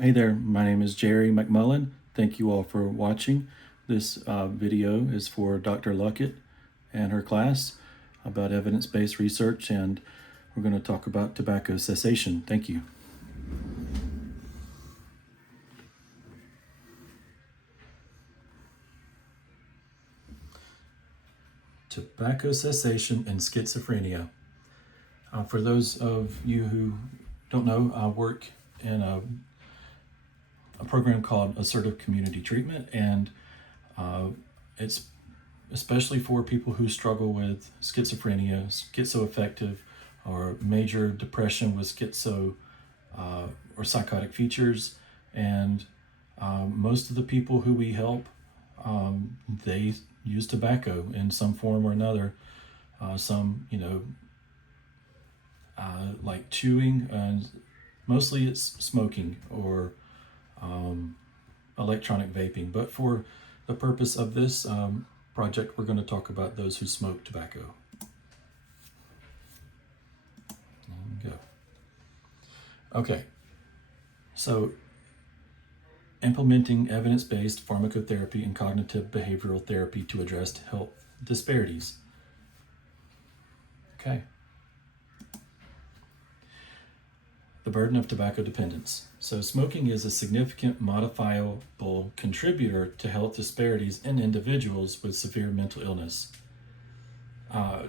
Hey there, my name is Jerry McMullen. Thank you all for watching. This video is for Dr. Luckett and her class about evidence-based research, and we're going to talk about tobacco cessation. Thank you. Tobacco cessation and schizophrenia. For those of you who don't know, I work in a program called Assertive Community Treatment, and it's especially for people who struggle with schizophrenia, schizoaffective, or major depression with schizo or psychotic features. And most of the people who we help, they use tobacco in some form or another. Some, like chewing, and mostly it's smoking or electronic vaping. But for the purpose of this project, we're going to talk about those who smoke tobacco. There we go. Okay, so implementing evidence-based pharmacotherapy and cognitive behavioral therapy to address health disparities. Okay. The burden of tobacco dependence. So smoking is a significant modifiable contributor to health disparities in individuals with severe mental illness.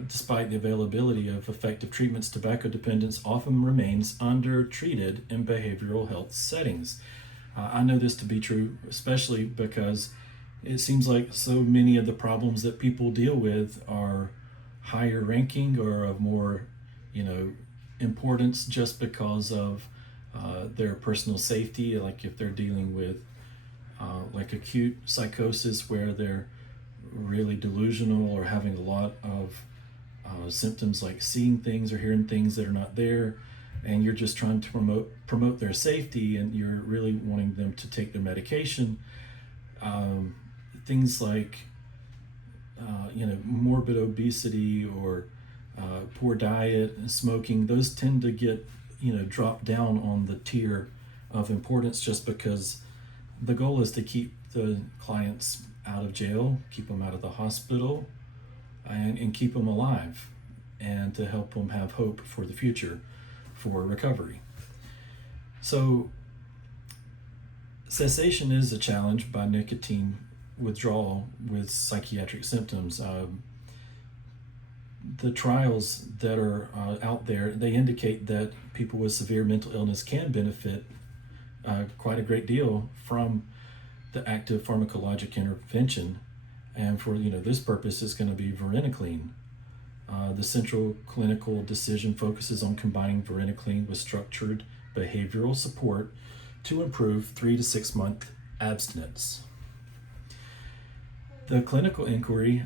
Despite the availability of effective treatments, tobacco dependence often remains undertreated in behavioral health settings. I know this to be true, especially because it seems like so many of the problems that people deal with are higher ranking or of more, importance just because of their personal safety. Like if they're dealing with like acute psychosis where they're really delusional or having a lot of symptoms like seeing things or hearing things that are not there, and you're just trying to promote their safety, and you're really wanting them to take their medication. Things like morbid obesity or poor diet and smoking, those tend to get drop down on the tier of importance just because the goal is to keep the clients out of jail, keep them out of the hospital, and keep them alive, and to help them have hope for the future for recovery. So cessation is a challenge by nicotine withdrawal with psychiatric symptoms. The trials that are out there, they indicate that people with severe mental illness can benefit quite a great deal from the active pharmacologic intervention. And for this purpose is going to be Varenicline. The central clinical decision focuses on combining Varenicline with structured behavioral support to improve 3 to 6 month abstinence. The clinical inquiry,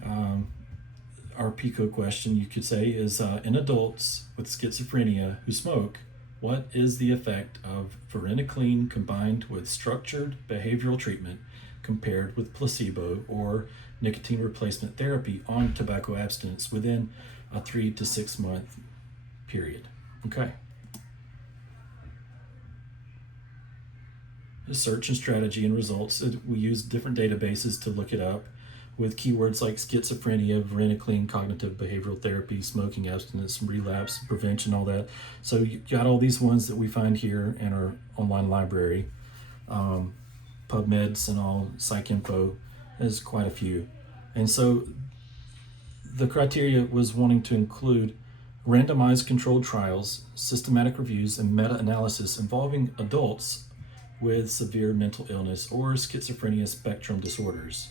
our PICO question, you could say, is in adults with schizophrenia who smoke, what is the effect of Varenicline combined with structured behavioral treatment compared with placebo or nicotine replacement therapy on tobacco abstinence within a 3 to 6 month period? Okay. The search and strategy and results, we use different databases to look it up with keywords like schizophrenia, Varenicline, cognitive behavioral therapy, smoking abstinence, relapse prevention, all that. So you got all these ones that we find here in our online library. PubMeds and all, PsycInfo, there's quite a few. And so the criteria was wanting to include randomized controlled trials, systematic reviews, and meta-analysis involving adults with severe mental illness or schizophrenia spectrum disorders.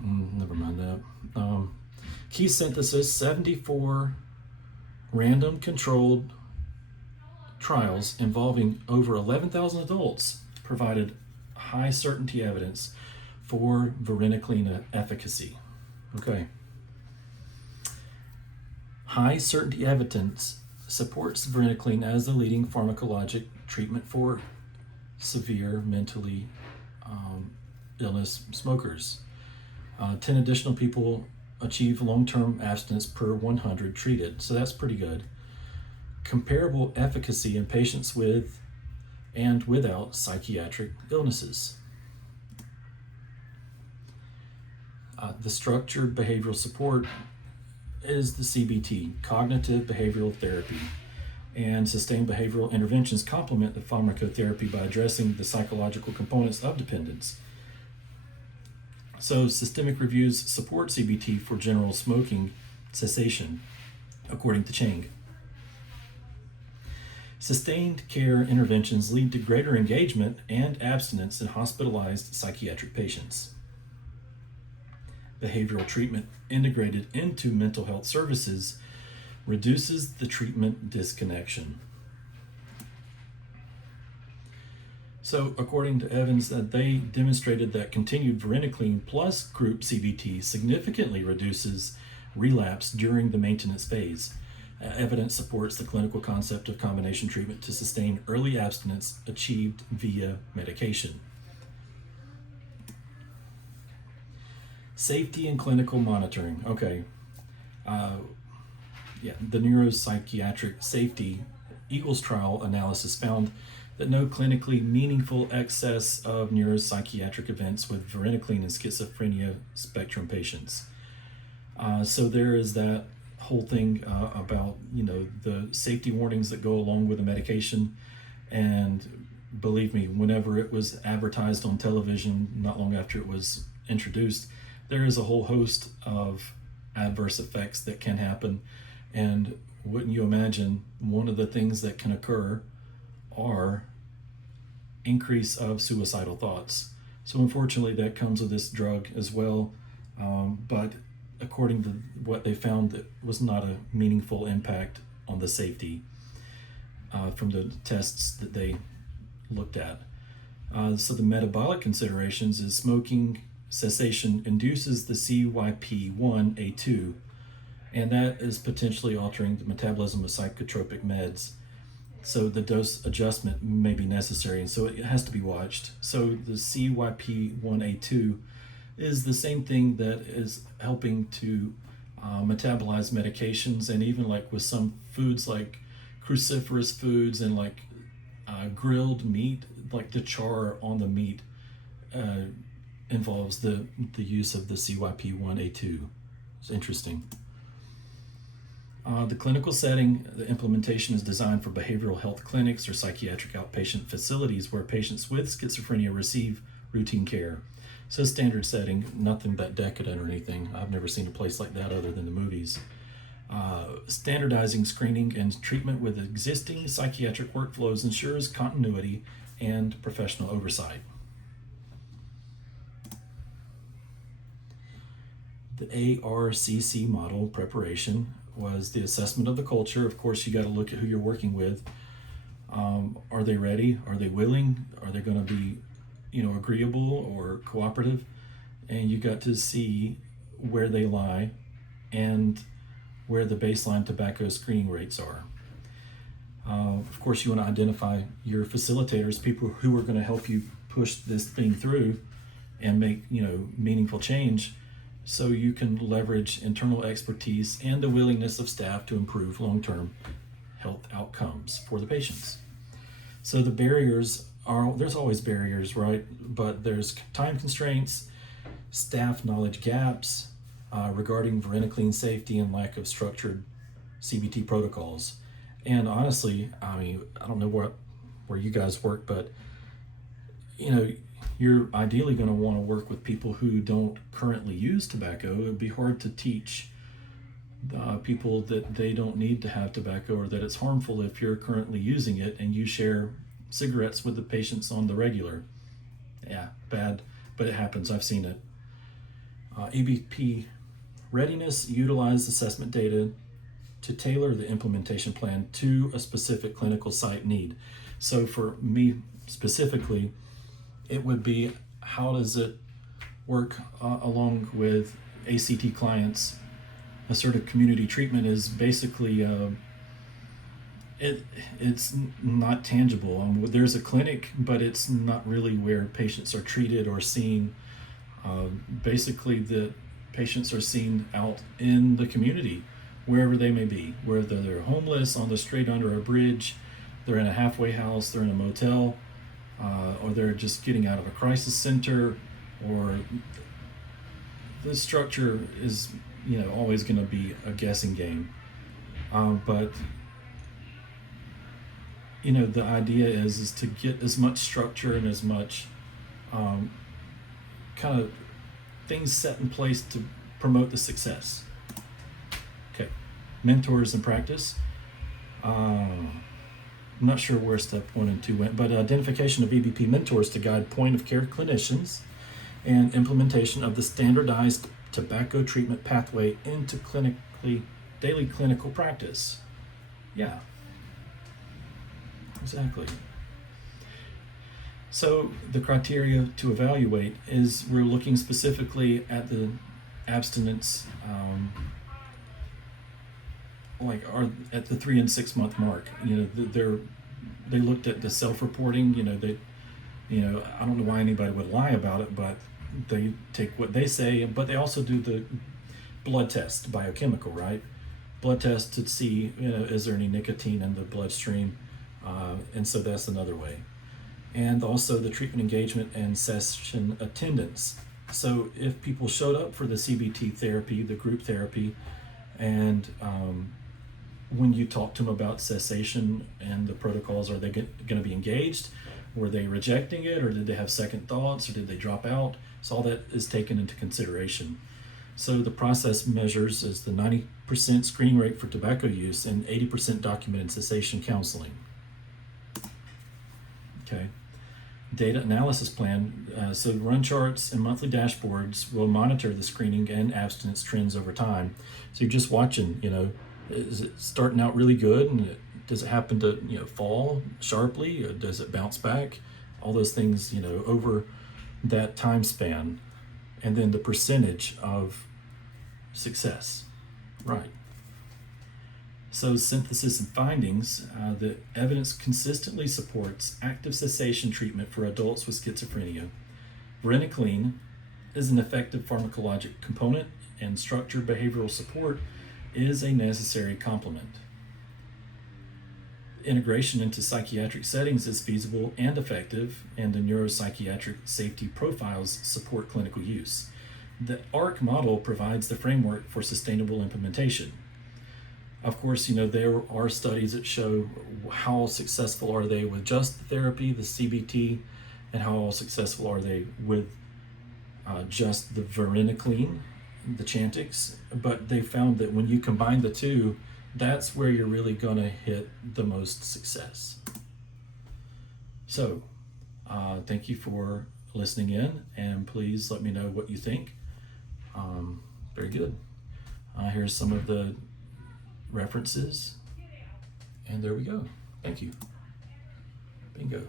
Never mind that. Key synthesis: 74 random controlled trials involving over 11,000 adults provided high certainty evidence for Varenicline efficacy. Okay. High certainty evidence supports Varenicline as the leading pharmacologic treatment for severe mentally illness smokers. 10 additional people achieve long-term abstinence per 100 treated, so that's pretty good. Comparable efficacy in patients with and without psychiatric illnesses. The structured behavioral support is the CBT, cognitive behavioral therapy, and sustained behavioral interventions complement the pharmacotherapy by addressing the psychological components of dependence. So, systemic reviews support CBT for general smoking cessation, according to Chang. Sustained care interventions lead to greater engagement and abstinence in hospitalized psychiatric patients. Behavioral treatment integrated into mental health services reduces the treatment disconnection. So, according to Evans, they demonstrated that continued Varenicline plus group CBT significantly reduces relapse during the maintenance phase. Evidence supports the clinical concept of combination treatment to sustain early abstinence achieved via medication. Safety and clinical monitoring. Okay. The neuropsychiatric safety Eagles trial analysis found that no clinically meaningful excess of neuropsychiatric events with varenicline and schizophrenia spectrum patients. So there is that whole thing about the safety warnings that go along with the medication, and believe me, whenever it was advertised on television not long after it was introduced, there is a whole host of adverse effects that can happen. And wouldn't you imagine, one of the things that can occur are increase of suicidal thoughts. So unfortunately that comes with this drug as well, but according to what they found, it was not a meaningful impact on the safety from the tests that they looked at. So the metabolic considerations is smoking cessation induces the CYP1A2, and that is potentially altering the metabolism of psychotropic meds. So the dose adjustment may be necessary, and so it has to be watched. So the CYP1A2 is the same thing that is helping to metabolize medications, and even like with some foods like cruciferous foods and like grilled meat, like the char on the meat involves the use of the CYP1A2. It's interesting. The clinical setting, the implementation is designed for behavioral health clinics or psychiatric outpatient facilities where patients with schizophrenia receive routine care. So standard setting, nothing that decadent or anything. I've never seen a place like that other than the movies. Standardizing screening and treatment with existing psychiatric workflows ensures continuity and professional oversight. The ARCC model preparation was the assessment of the culture. Of course, you got to look at who you're working with. Are they ready? Are they willing? Are they going to be, agreeable or cooperative? And you got to see where they lie and where the baseline tobacco screening rates are. Of course, you want to identify your facilitators, people who are going to help you push this thing through and make, meaningful change, so you can leverage internal expertise and the willingness of staff to improve long-term health outcomes for the patients. So the barriers are, there's always barriers, right? But there's time constraints, staff knowledge gaps regarding varenicline safety, and lack of structured CBT protocols. And honestly, I don't know where you guys work, but you're ideally going to want to work with people who don't currently use tobacco. It would be hard to teach people that they don't need to have tobacco, or that it's harmful if you're currently using it and you share cigarettes with the patients on the regular. Yeah, bad, but it happens. I've seen it. EBP readiness, utilize assessment data to tailor the implementation plan to a specific clinical site need. So for me specifically, it would be, how does it work along with ACT clients? Assertive community treatment is basically, it's not tangible. There's a clinic, but it's not really where patients are treated or seen. Basically, the patients are seen out in the community, wherever they may be, whether they're homeless, on the street, under a bridge, they're in a halfway house, they're in a motel, or they're just getting out of a crisis center, or the structure is, always going to be a guessing game. But the idea is to get as much structure and as much kind of things set in place to promote the success. Okay, mentors in practice. I'm not sure where step 1 and 2 went, but identification of EBP mentors to guide point of care clinicians and implementation of the standardized tobacco treatment pathway into daily clinical practice. Yeah, exactly. So the criteria to evaluate is we're looking specifically at the abstinence, at the 3 and 6 month mark. They looked at the self-reporting. I don't know why anybody would lie about it, but they take what they say, but they also do the blood test, biochemical, right? Blood test to see, is there any nicotine in the bloodstream, and so that's another way. And also the treatment engagement and session attendance. So if people showed up for the CBT therapy, the group therapy, and when you talk to them about cessation and the protocols, are they going to be engaged? Were they rejecting it, or did they have second thoughts, or did they drop out? So all that is taken into consideration. So the process measures is the 90% screening rate for tobacco use and 80% documented cessation counseling. Okay. Data analysis plan. So run charts and monthly dashboards will monitor the screening and abstinence trends over time. So you're just watching, is it starting out really good, and does it happen to fall sharply, or does it bounce back? All those things, over that time span, and then the percentage of success. Right. So synthesis and findings, the evidence consistently supports active cessation treatment for adults with schizophrenia. Varenicline is an effective pharmacologic component, and structured behavioral support is a necessary complement. Integration into psychiatric settings is feasible and effective, and the neuropsychiatric safety profiles support clinical use. The ARC model provides the framework for sustainable implementation. Of course, there are studies that show how successful are they with just the therapy, the CBT, and how successful are they with just the Varenicline, the Chantix. But they found that when you combine the two, that's where you're really going to hit the most success. So, thank you for listening in, and please let me know what you think. Very good. Here's some of the references, and there we go. Thank you. Bingo.